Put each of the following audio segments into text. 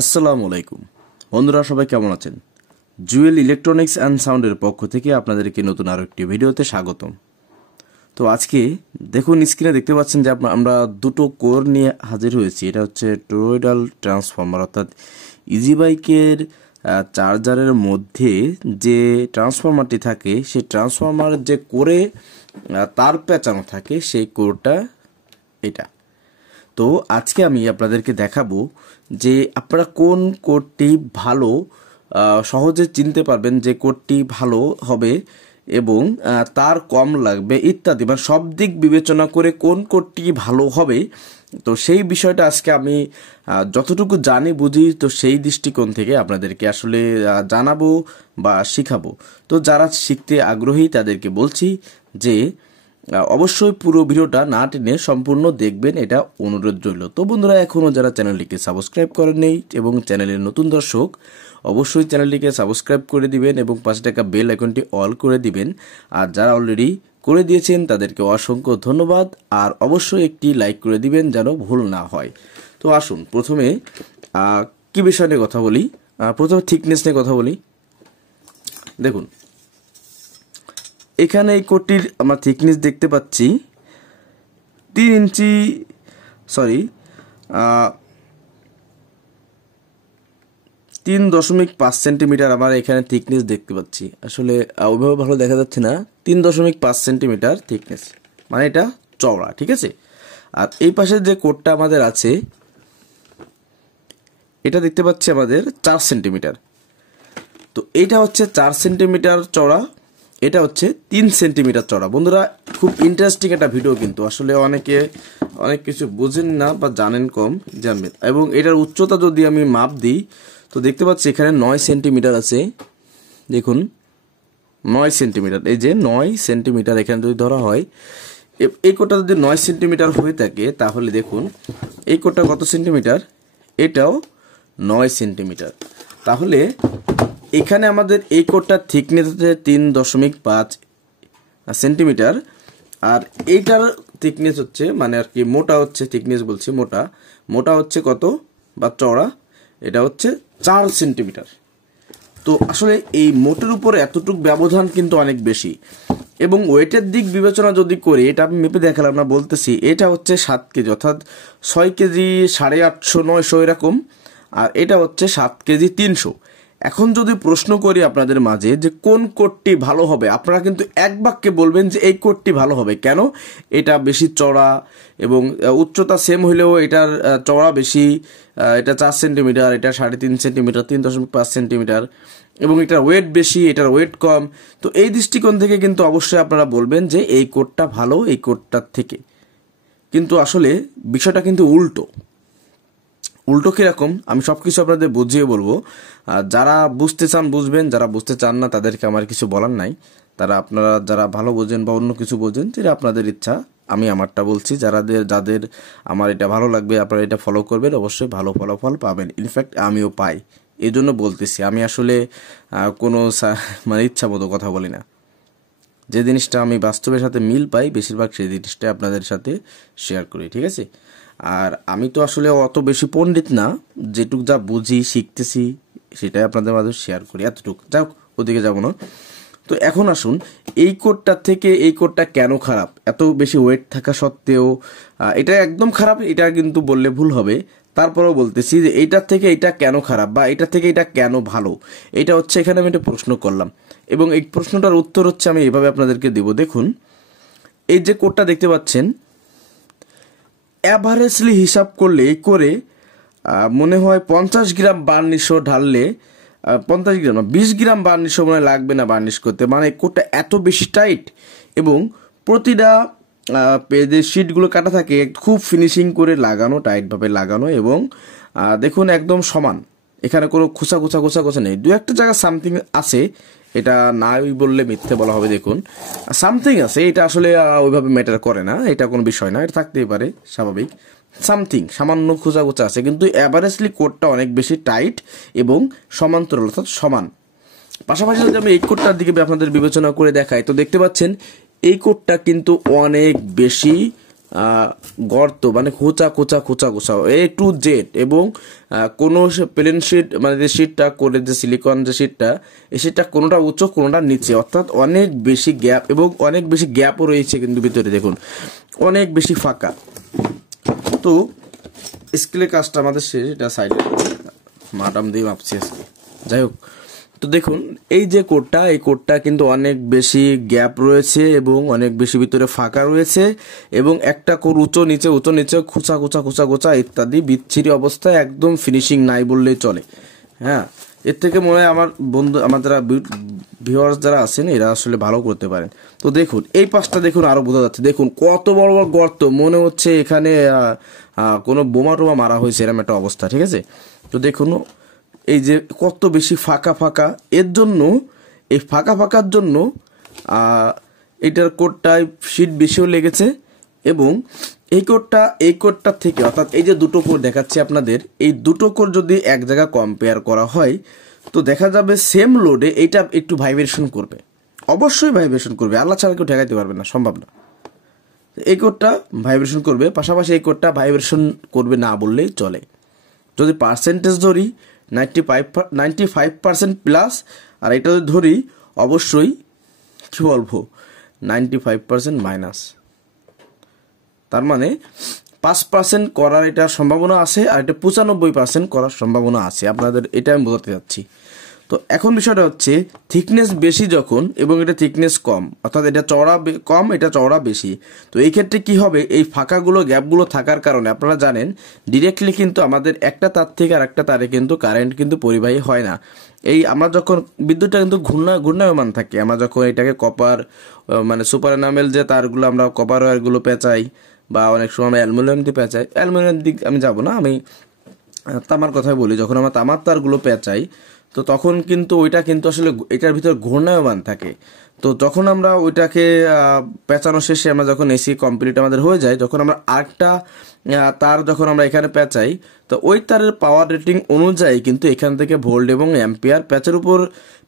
আসসালামু আলাইকুম বন্ধুরা, সবাই কেমন আছেন? জুয়েল ইলেকট্রনিক্স অ্যান্ড সাউন্ডের পক্ষ থেকে আপনাদেরকে নতুন আরো একটি ভিডিওতে স্বাগতম। তো আজকে দেখুন, স্ক্রিনে দেখতে পাচ্ছেন যে আমরা দুটো কোর নিয়ে হাজির হয়েছি। এটা হচ্ছে টরয়েডাল ট্রান্সফর্মার, অর্থাৎ ইজি বাইকের চার্জারের মধ্যে যে ট্রান্সফর্মারটি থাকে, সেই ট্রান্সফর্মারের যে কোরে তার পেঁচানো থাকে, সেই কোরটা এটা। তো আজকে আমি আপনাদেরকে দেখাবো যে আপনারা কোন কোডটি ভালো সহজে চিনতে পারবেন, যে কোডটি ভালো হবে এবং তার কম লাগবে ইত্যাদি, মানে সব দিক বিবেচনা করে কোন কোডটি ভালো হবে। তো সেই বিষয়টা আজকে আমি যতটুকু জানি বুঝি, তো সেই দৃষ্টিকোণ থেকে আপনাদেরকে আসলে জানাবো বা শিখাবো। তো যারা শিখতে আগ্রহী তাদেরকে বলছি যে অবশ্যই পুরো ভিডিওটা না টেনে সম্পূর্ণ দেখবেন, এটা অনুরোধ রইল। তো বন্ধুরা, এখনও যারা চ্যানেলটিকে সাবস্ক্রাইব করেননি এবং চ্যানেলের নতুন দর্শক, অবশ্যই চ্যানেলটিকে সাবস্ক্রাইব করে দিবেন এবং পাশে থাকা বেল আইকনটি অল করে দিবেন। আর যারা অলরেডি করে দিয়েছেন তাদেরকে অসংখ্য ধন্যবাদ। আর অবশ্যই একটি লাইক করে দিবেন যেন ভুল না হয়। তো আসুন প্রথমে কি বিষয় নিয়ে কথা বলি। প্রথমে থিকনেস নিয়ে কথা বলি। দেখুন, এখানে এই কোডটির আমরা থিকনেস দেখতে পাচ্ছি 3.5 সেন্টিমিটার আমার এখানে থিকনেস দেখতে পাচ্ছি। আসলে ওইভাবে ভালো দেখা যাচ্ছে না। 3.5 সেন্টিমিটার থিকনেস, মানে এটা চওড়া, ঠিক আছে। আর এই পাশে যে কোডটা আমাদের আছে, এটা দেখতে পাচ্ছি আমাদের 4 সেন্টিমিটার। তো এইটা হচ্ছে 4 সেন্টিমিটার চওড়া, এটা হচ্ছে 3 সেন্টিমিটার চওড়া। বন্ধুরা, খুব ইন্টারেস্টিং একটা ভিডিও, কিন্তু আসলে অনেকে অনেক কিছু বোঝেন না বা জানেন কম, জানবেন। এবং এটার উচ্চতা যদি আমি মাপ দিই, তো দেখতে পাচ্ছি এখানে 9 সেন্টিমিটার আছে। দেখুন 9 সেন্টিমিটার, এই যে 9 সেন্টিমিটার এখানে যদি ধরা হয়, এই কোডটা যদি 9 সেন্টিমিটার হয়ে থাকে, তাহলে দেখুন এই কোডটা কত সেন্টিমিটার, এটাও 9 সেন্টিমিটার। তাহলে এখানে আমাদের এই কোডটার থিকনেস হচ্ছে 3.5 সেন্টিমিটার। আর এইটার থিকনেস হচ্ছে, মানে আর কি মোটা হচ্ছে, থিকনেস বলছি, মোটা হচ্ছে কত বা চওড়া, এটা হচ্ছে 4 সেন্টিমিটার। তো আসলে এই মোটের উপর এতটুকু ব্যবধান কিন্তু অনেক বেশি। এবং ওয়েটের দিক বিবেচনা যদি করি, এটা আমি মেপে দেখালাম না, বলতেছি এটা হচ্ছে 7 কেজি, অর্থাৎ 6 কেজি 850 900 এরকম। আর এটা হচ্ছে 7 কেজি 300। এখন যদি প্রশ্ন করি আপনাদের মাঝে যে কোন কোডটি ভালো হবে, আপনারা কিন্তু এক বাক্যে বলবেন যে এই কোডটি ভালো হবে। কেন? এটা বেশি চওড়া এবং উচ্চতা সেম হইলেও এটার চওড়া বেশি। এটা 4 সেন্টিমিটার, এটা 3.5 সেন্টিমিটার, 3.5 সেন্টিমিটার, এবং এটার ওয়েট বেশি, এটার ওয়েট কম। তো এই দৃষ্টিকোণ থেকে কিন্তু অবশ্যই আপনারা বলবেন যে এই কোডটা ভালো এই কোডটার থেকে। কিন্তু আসলে বিষয়টা কিন্তু উল্টো কিরকম, আমি সবকিছু আপনাদের বুঝিয়ে বলবো। যারা বুঝতে চান বুঝবেন, যারা বুঝতে চান না তাদেরকে আমার কিছু বলার নাই। আপনারা যারা ভালো বোঝেন বা অন্য কিছু বোঝেন, সেটা আপনাদের ইচ্ছা। আমি আমারটা বলছি, যাদের আমার এটা ভালো লাগবে, আপনারা এটা ফলো করবেন, অবশ্যই ভালো ফলাফল পাবেন। ইনফ্যাক্ট আমিও পাই, এই জন্য বলতেছি। আমি আসলে কোনো মানে ইচ্ছা মতো কথা বলি না। যে জিনিসটা আমি বাস্তবের সাথে মিল পাই, বেশিরভাগ সেই জিনিসটা আপনাদের সাথে শেয়ার করি, ঠিক আছে। আর আমি তো আসলে অত বেশি পণ্ডিত না, যেটুক যা বুঝি শিখতেছি সেটাই আপনাদের মাঝে শেয়ার করি, এতটুকু। যাক, ওদিকে যাবো না। তো এখন আসুন, এই কোডটার থেকে এই কোডটা কেন খারাপ? এত বেশি ওয়েট থাকা সত্ত্বেও এটা একদম খারাপ, এটা কিন্তু বললে ভুল হবে। তারপরেও বলতেছি যে এইটার থেকে এটা কেন খারাপ বা এটা থেকে এটা কেন ভালো। এটা হচ্ছে, এখানে আমি একটা প্রশ্ন করলাম এবং এই প্রশ্নটার উত্তর হচ্ছে আমি এভাবে আপনাদেরকে দেব। দেখুন, এই যে কোডটা দেখতে পাচ্ছেন, অ্যাভারেজলি হিসাব করলে করে মনে হয় 50 গ্রাম বার্নিশও ঢাললে, 50 গ্রাম না 20 গ্রাম বার্নিশও মনে হয় লাগবে না বার্নিশ করতে। মানে কোডটা এত বেশি টাইট এবং প্রতিটা পেজের শিটগুলো কাটা থাকে, খুব ফিনিশিং করে লাগানো, টাইটভাবে লাগানো। এবং দেখুন একদম সমান, এখানে কোনো খোঁচা নেই। দু একটা জায়গায় সামথিং আছে, এটা নাই বললে মিথ্যে বলা হবে। দেখুন সামথিং আছে, এটা আসলে ওইভাবে ম্যাটার করে না, এটা কোনো বিষয় না, এটা থাকতেই পারে, স্বাভাবিক। সামথিং সামান্য খোঁচা আছে, কিন্তু অ্যাভারেজলি কোডটা অনেক বেশি টাইট এবং সমান্তরাল, অর্থাৎ সমান। পাশাপাশি যদি আমি এই কোডটার দিকে আপনাদের বিবেচনা করে দেখাই, তো দেখতে পাচ্ছেন এই কোডটা কিন্তু অনেক বেশি গর্ত মানে খোঁচা খোঁচা খোঁচা খোঁচা A to Z, এবং কোনো প্লেন শিট মানে যে শিটটা করে যে সিলিকন যে শিটটা, এই শিটটা কোনোটা উঁচু কোনোটা নিচে, অর্থাৎ অনেক বেশি গ্যাপ এবং অনেক বেশি গ্যাপও রয়েছে কিন্তু ভিতরে দেখুন অনেক বেশি ফাঁকা। তো স্কেলের কাজটা আমাদের শেষ, এটা সাইডে মাডাম দিয়ে মাপছি আজকে। যাই হোক, তো দেখুন এই যে কোডটা, এই কোডটা কিন্তু অনেক বেশি গ্যাপ রয়েছে এবং অনেক বেশি ভিতরে ফাঁকা রয়েছে, এবং একটা কোড উঁচু নিচে খোঁচা খোঁচা খোঁচা খোঁচা ইত্যাদি বিচ্ছিরি অবস্থায়, একদম ফিনিশিং নাই বললেই চলে। হ্যাঁ, এর থেকে মনে হয় আমার বন্ধু, আমাদের ভিউয়ার্স যারা আছেন এরা আসলে ভালো করতে পারেন। তো দেখুন এই পাশটা দেখুন, আরো বোঝা যাচ্ছে, দেখুন কত বড় বড় গর্ত, মনে হচ্ছে এখানে কোনো বোমা টোমা মারা হয়েছে এরকম একটা অবস্থা। ঠিক আছে, তো দেখুন এই যে কত বেশি ফাঁকা ফাঁকা, এর জন্য এই ফাঁকা ফাঁকার জন্য এটার কোডটায় শীট বেশিও লেগেছে, এবং এই কোডটার থেকে, অর্থাৎ এই যে দুটো কোড দেখাচ্ছি আপনাদের, এই দুটো কোড যদি এক জায়গায় কম্পেয়ার করা হয় তো দেখা যাবে সেম লোডে এইটা একটু ভাইব্রেশন করবে, অবশ্যই ভাইব্রেশন করবে, আল্লাহ ছাড়া কেউ ঠেকাইতে পারবে না, সম্ভব না। এই কোডটা ভাইব্রেশন করবে, পাশাপাশি এই কোডটা ভাইব্রেশন করবে না বললেই চলে। যদি পার্সেন্টেজ ধরি 95% প্লাস, আর এটা যদি ধরি অবশ্যই কি বলবো 95% মাইনাস, তার মানে 5% করার এটা সম্ভাবনা আছে, আর এটা 95% করার সম্ভাবনা আছে, আপনাদের এটা আমি বোঝাতে যাচ্ছি। তো এখন বিষয়টা হচ্ছে থিকনেস বেশি যখন এবং এটা থিকনেস কম, অর্থাৎ এটা চওড়া কম এটা চওড়া বেশি, তো এই ক্ষেত্রে কি হবে, এই ফাঁকাগুলো গ্যাপগুলো থাকার কারণে আপনারা জানেন ডিরেক্টলি কিন্তু আমাদের একটা তার থেকে আর একটা তারে কিন্তু কারেন্ট কিন্তু পরিবাহী হয় না। এই আমরা যখন বিদ্যুৎটা কিন্তু ঘূর্ণায়মান থাকে, আমরা যখন এটাকে কপার মানে সুপার এনামেল যে তারগুলো আমরা কপার ওয়্যারগুলো পেঁচাই, বা অনেক সময় আমরা অ্যালুমিনিয়াম দিয়ে পেঁচাই, অ্যালুমিনিয়াম দিক আমি যাব না, আমি তামার কথাই বলি, যখন আমরা তামার তারগুলো পেঁচাই তো তখন কিন্তু ওইটা কিন্তু আসলে এটার ভিতর ঘূর্ণায়মান থাকে। তো যখন আমরা ওইটাকে পেঁচানো শেষে আমরা যখন এসি কমপ্লিট আমাদের হয়ে যায়, যখন আমরা আরেকটা তার যখন আমরা এখানে পেঁচাই, তো ওই তারের পাওয়ার রেটিং অনুযায়ী কিন্তু এখান থেকে ভোল্ট এবং অ্যাম্পিয়ার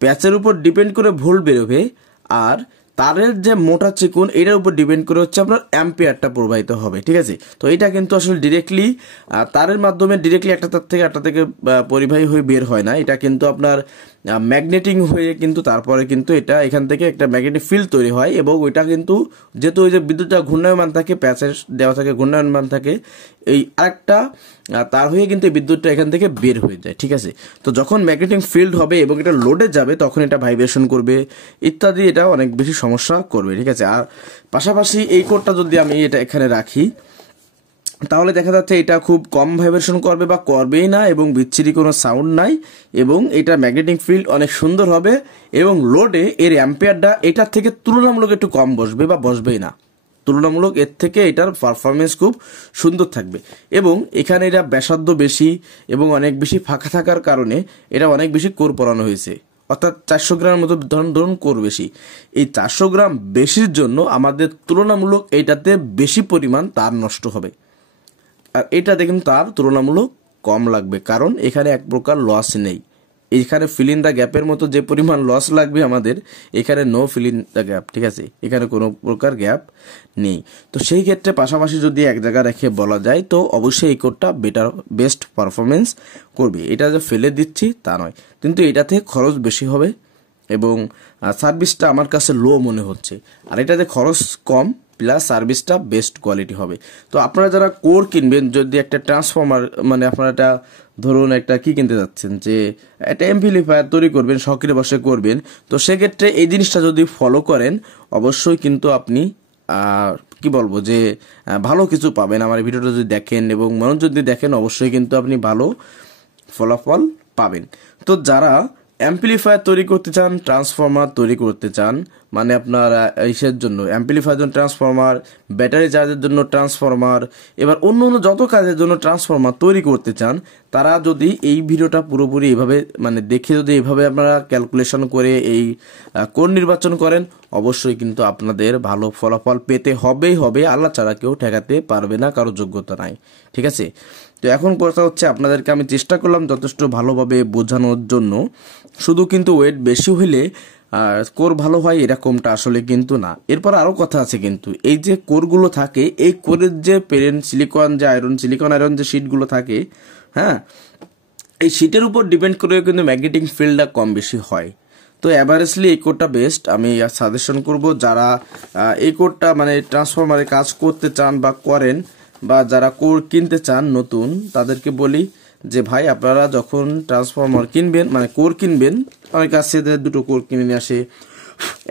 প্যাচের উপর ডিপেন্ড করে ভোল্ট বেরোবে, আর তারের যে মোটা চিকুন এটার উপর ডিপেন্ড করে হচ্ছে আপনার অ্যাম্পিয়ারটা প্রবাহিত হবে। ঠিক আছে, তো এটা কিন্তু আসলে ডিরেক্টলি তারের মাধ্যমে ডিরেক্টলি একটা তার থেকে একটা থেকে পরিবাহী হয়ে বের হয় না, এটা কিন্তু আপনার ম্যাগনেটিং হয়ে কিন্তু তারপরে কিন্তু এটা এখান থেকে একটা ম্যাগনেটিক ফিল্ড তৈরি হয়, এবং ওইটা কিন্তু যেহেতু ওই যে বিদ্যুৎটা ঘূর্ণায়মান থাকে, প্যাচের দেওয়া থাকে ঘূর্ণায়মান থাকে, এই আরেকটা তার হয়ে কিন্তু বিদ্যুৎটা এখান থেকে বের হয়ে যায়। ঠিক আছে, তো যখন ম্যাগনেটিক ফিল্ড হবে এবং এটা লোডে যাবে তখন এটা ভাইব্রেশন করবে ইত্যাদি, এটা অনেক বেশি সমস্যা করবে। ঠিক আছে, আর পাশাপাশি এই কোডটা যদি আমি এটা এখানে রাখি তাহলে দেখা যাচ্ছে এটা খুব কম ভাইব্রেশন করবে বা করবেই না, এবং বিচ্ছিরি কোনো সাউন্ড নাই, এবং এটা ম্যাগনেটিক ফিল্ড অনেক সুন্দর হবে, এবং লোডে এর অ্যাম্পিয়ারটা এটার থেকে তুলনামূলক একটু কম বসবে বা বসবেই না, তুলনামূলক এর থেকে এটার পারফরমেন্স খুব সুন্দর থাকবে। এবং এখানে এটা ব্যাসার্ধ বেশি এবং অনেক বেশি ফাঁকা থাকার কারণে এটা অনেক বেশি কোর পরানো হয়েছে, অর্থাৎ 400 গ্রামের মতো ধরুন কোর বেশি। এই 400 গ্রাম বেশির জন্য আমাদের তুলনামূলক এইটাতে বেশি পরিমাণ তার নষ্ট হবে, আর এটা দেখুন তার তুলনামূলক কম লাগবে, কারণ এখানে এক প্রকার লস নেই। এখানে ফিল ইন দ্য গ্যাপের মতো যে পরিমাণ লস লাগবে আমাদের, এখানে no fill in the gap. ঠিক আছে, এখানে কোনো প্রকার গ্যাপ নেই। তো সেই ক্ষেত্রে পাশাপাশি যদি এক জায়গা রেখে বলা যায় তো অবশ্যই এই কোডটা বেস্ট পারফরমেন্স করবে। এটা যে ফেলে দিচ্ছি তা নয়, কিন্তু এটাতে খরচ বেশি হবে এবং সার্ভিসটা আমার কাছে লো মনে হচ্ছে, আর এটাতে খরচ কম প্লাস সার্ভিসটা বেস্ট কোয়ালিটি হবে। তো আপনারা যারা কোর কিনবেন, যদি একটা ট্রান্সফর্মার মানে আপনারা একটা ধরুন একটা কি কিনতে যাচ্ছেন, যে একটা এমপ্লিফায়ার তৈরি করবেন, সক্রিয় বসে করবেন, তো সেক্ষেত্রে এই জিনিসটা যদি ফলো করেন অবশ্যই কিন্তু আপনি কি বলবো যে ভালো কিছু পাবেন। আমার ভিডিওটা যদি দেখেন এবং মনোযোগ দিয়ে দেখেন অবশ্যই কিন্তু আপনি ভালো ফলাফল পাবেন। তো যারা অ্যাম্পলিফায়ার তৈরি করতে চান, ট্রান্সফর্মার তৈরি করতে চান, মানে আপনার ইসের জন্য অ্যাম্পলিফায়ার জন্য ট্রান্সফর্মার, ব্যাটারি চার্জের জন্য ট্রান্সফর্মার, এবার অন্য অন্য যত কাজের জন্য ট্রান্সফর্মার তৈরি করতে চান, তারা যদি এই ভিডিওটা পুরোপুরি এইভাবে মানে দেখে যদি এইভাবে আপনারা ক্যালকুলেশন করে এই কোড নির্বাচন করেন অবশ্যই কিন্তু আপনাদের ভালো ফলাফল পেতে হবেই হবে, আল্লাহ ছাড়া কেউ ঠেকাতে পারবে না, কারো যোগ্যতা নাই। ঠিক আছে, তো এখন কথা হচ্ছে আপনাদেরকে আমি চেষ্টা করলাম যথেষ্ট ভালোভাবে বোঝানোর জন্য। শুধু কিন্তু ওয়েট বেশি হলে কোর ভালো হয় এরকমটা আসলে কিন্তু না। এরপর আরও কথা আছে কিন্তু, এই যে কোরগুলো থাকে, এই কোরের যে সিলিকন আয়রন যে শিটগুলো থাকে, হ্যাঁ, এই শিটের উপর ডিপেন্ড করে কিন্তু ম্যাগনেটিক ফিল্ডটা কম বেশি হয়। তো অ্যাভারেজলি এই কোডটা বেস্ট, আমি সাজেশন করব যারা এই কোডটা মানে ট্রান্সফরমারে কাজ করতে চান বা করেন, বা যারা কোর কিনতে চান নতুন, তাদেরকে বলি যে ভাই আপনারা যখন ট্রান্সফরমার কিনবেন, মানে কোর কিনবেন, অনেক আছে দুটো কোর কিনে নিয়ে আসে,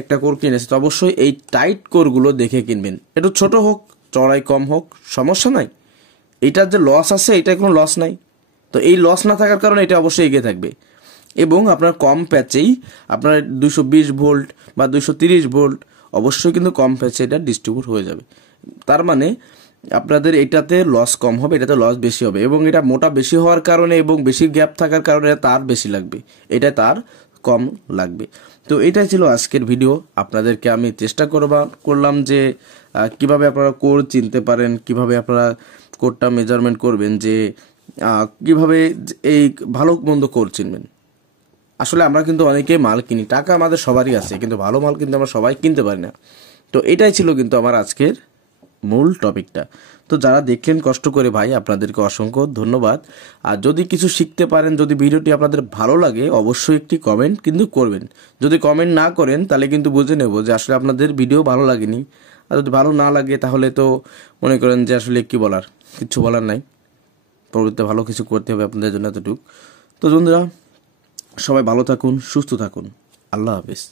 একটা কোর কিনেছে, তো অবশ্যই এই টাইট কোরগুলো দেখে কিনবেন। একটু ছোট হোক, চড়াই কম হোক, সমস্যা নাই। এটার যে লস আছে, এটার কোনো লস নাই। তো এই লস না থাকার কারণে এটা অবশ্যই এগিয়ে থাকবে। এবং আপনার কম প্যাচেই আপনার 220 ভোল্ট বা 230 ভোল্ট অবশ্যই কিন্তু কম প্যাচে এটা ডিস্ট্রিবিউট হয়ে যাবে। তার মানে আপনাদের এটাতে লস কম হবে, এটাতে লস বেশি হবে। এবং এটা মোটা বেশি হওয়ার কারণে এবং বেশি গ্যাপ থাকার কারণে তার বেশি লাগবে, এটা তার কম লাগবে। তো এটাই ছিল আজকের ভিডিও। আপনাদেরকে আমি চেষ্টা করলাম যে কিভাবে আপনারা কোর চিনতে পারেন, কিভাবে আপনারা কোরটা মেজারমেন্ট করবেন, যে কিভাবে এই ভালো মন্দ কোর চিনবেন। আসলে আমরা কিন্তু অনেকেই মাল কিনি, টাকা আমাদের সবারই আছে, কিন্তু ভালো মাল কিন্তু আমরা সবাই কিনতে পারি না। তো এটাই ছিল কিন্তু আমার আজকের মূল টপিকটা। তো যারা দেখলেন কষ্ট করে ভাই, আপনাদেরকে অসংখ্য ধন্যবাদ। আর যদি কিছু শিখতে পারেন, যদি ভিডিওটি আপনাদের ভালো লাগে, অবশ্যই একটি কমেন্ট কিন্তু করবেন। যদি কমেন্ট না করেন তাহলে কিন্তু বুঝে নেব যে আসলে আপনাদের ভিডিও ভালো লাগেনি। আর যদি ভালো না লাগে তাহলে তো মনে করেন যে আসলে কি বলার, কিচ্ছু বলার নাই, পরবর্তীতে ভালো কিছু করতে হবে আপনাদের জন্য এতটুকু। তো বন্ধুরা, সবাই ভালো থাকুন, সুস্থ থাকুন, আল্লাহ হাফেজ।